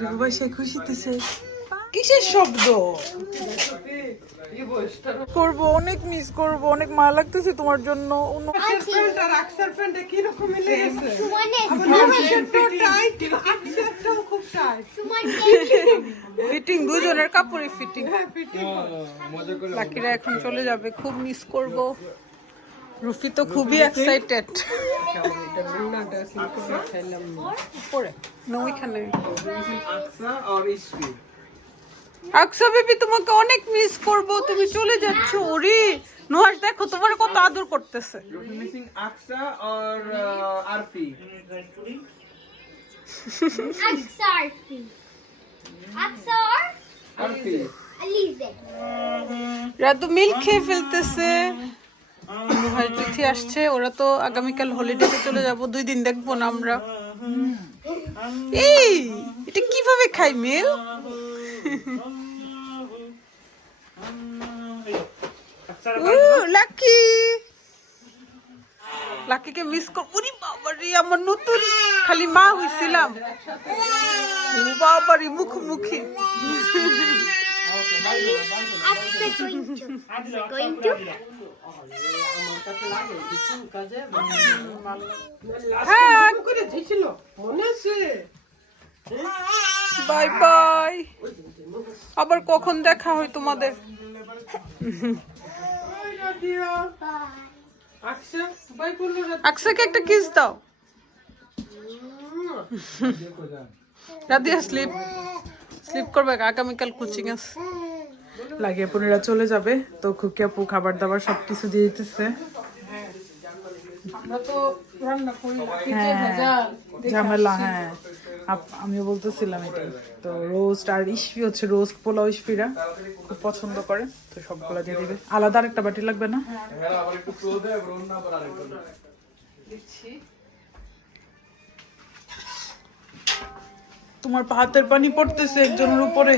রুবাই কিসের শব্দ? করব অনেক মিস করব অনেক মায়া লাগতেছে তোমার জন্য। অন্য- ফিটিং দুজনের কাপড়ে ফিটিং বাকিরা এখন চলে যাবে খুব মিস করব। রুফি তো খুবই এক্সাইটেড আকসা? বেবি তোমাকে অনেক মিস করব। তুমি চলে যাচ্ছ ওরে। নুহাস দেখো তোমার কত আদর করতেছে। রাতু মিল খেয়ে ফেলতেছে। নোহাস তিথি আসছে, ওরা তো আগামীকাল হলিডেতে চলে যাব, দুই দিন দেখব না আমরা। এই, এটা কীভাবে খাই, মিল? লাকি। লাকিকে মিস কর ওরে বাবারে আমার নতুন, খালি মা হইছিলাম। বাবারে মুখোমুখি। Going to. Bye bye. আবার কখন দেখা হয় তোমাদের? একটা কিস দাও। রাধিয়া স্লিপ স্লিপ করবে, আগামীকাল কোচিং আছে। লাগে পনেরা চলে যাবে। তো খুকি আপু খাবার দাবার সবকিছু দিয়ে দিতেছে। হ্যাঁ ঝামেলা হ্যাঁ। আমিও বলতেছিলাম এটাই। তো রোস্ট আর ইস্পি হচ্ছে রোস্ট পোলাও ইস্পিরা। খুব পছন্দ করে তো সবগুলো দিয়ে দিবে। আলাদা আরেকটা বাটি লাগবে না? তোমার পা হাতের পানি পড়তেছে একজনের উপরে।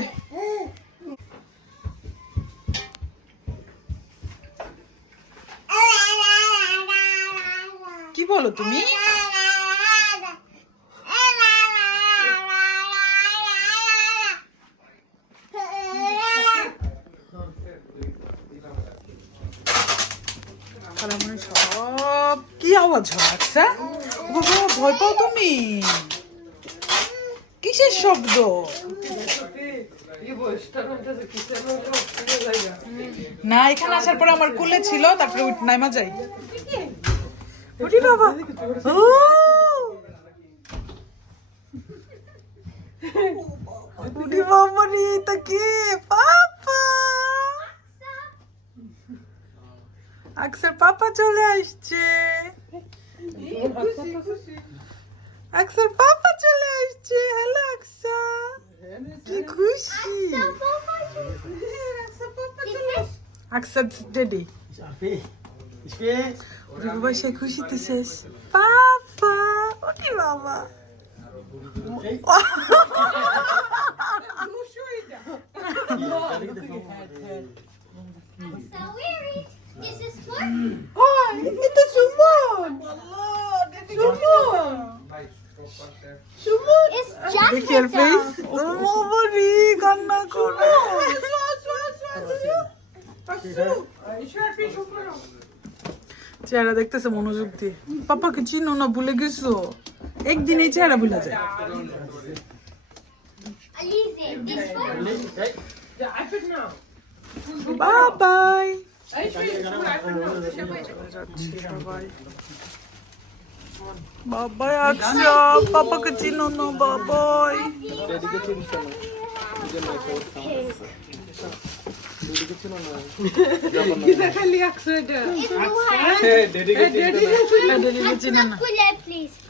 আওয়াজ হয় আচ্ছা? বাবা, ভয় পাও তুমি? কিসের শব্দ? না এখানে আসার পর আমার কুলে ছিল তারপরে উঠ নাইমা যাই। উঠি বাবা। ও! উঠি বাবা রে তা কে? পাপা! আকসার পাপা চলে আসছে। আকসার পাপা চলে আসছে হ্যালো আকসা কি খুশি আকসার ডেডি রুবাই সে খুশিতে শেষ পাপা ওটি বাবা So where is this is for? এটা সুমন সুমন It's দেখি আর Jack. প্লিজ ও বাবা রে কান্না করো। চেহারা দেখতেছে মনোযোগ দিয়ে। পাপাকে চিনো না ভুলে গেছো? একদিন এই চেহারা ভুলে যায়. বাই বাই বাবাই আকসা পাপাকে চিনো না বাবাই চিনে না.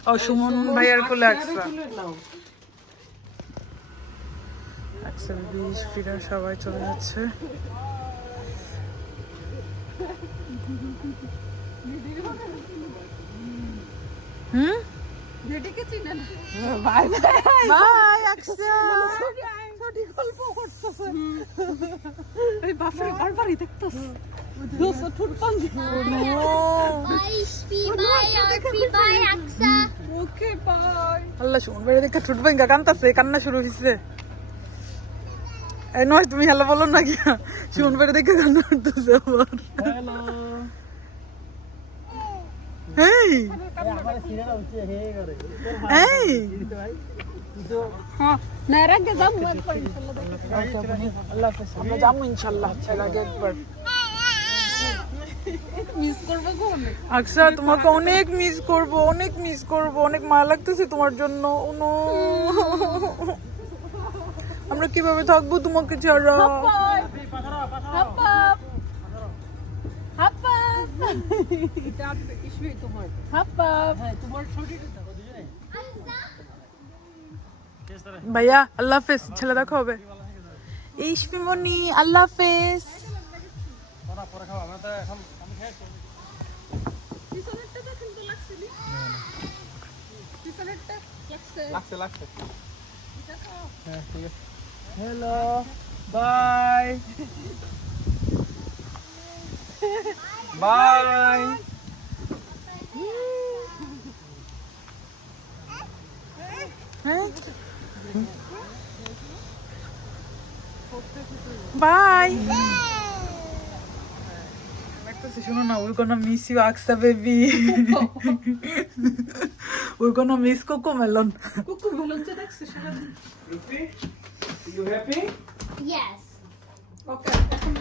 ও সুমন ভাইয়ার কোলে আকসা আকসা বিশ ফিরা সবাই চলে যাচ্ছে। হুম? Bye bye. আকসা। বারবারই দেখতেছ. আল্লাহ শুন বেড়ে দেখে ঠুট ভাঙ্গা কান্তাছে কান্না শুরু হয়েছে এই নয় তুমি হ্যালো বলো না কি? শুন বেড়ে দেখে কান্না করতেছে আবার। এই। এই। আল্লাহ আমরা যাব ইনশাল্লাহ একবার। আকসা তোমাকে অনেক মিস করব অনেক মিস করব অনেক মায়া লাগতেছে তোমার জন্য আমরা কীভাবে থাকব তোমাকে ছাড়া? ভাইয়া আল্লাহ হাফেজ ছেলে দেখা হবে। ইসমিমনি আল্লাহ হাফেজ। লাগছে লাগছে। হ্যাঁ ঠিক আছে। Hello bye Bye! Bye! Shuna, no, we're gonna miss you, Aksa baby. we're gonna miss Coco Melon. Coco Melon, Are you happy? Yes. Okay.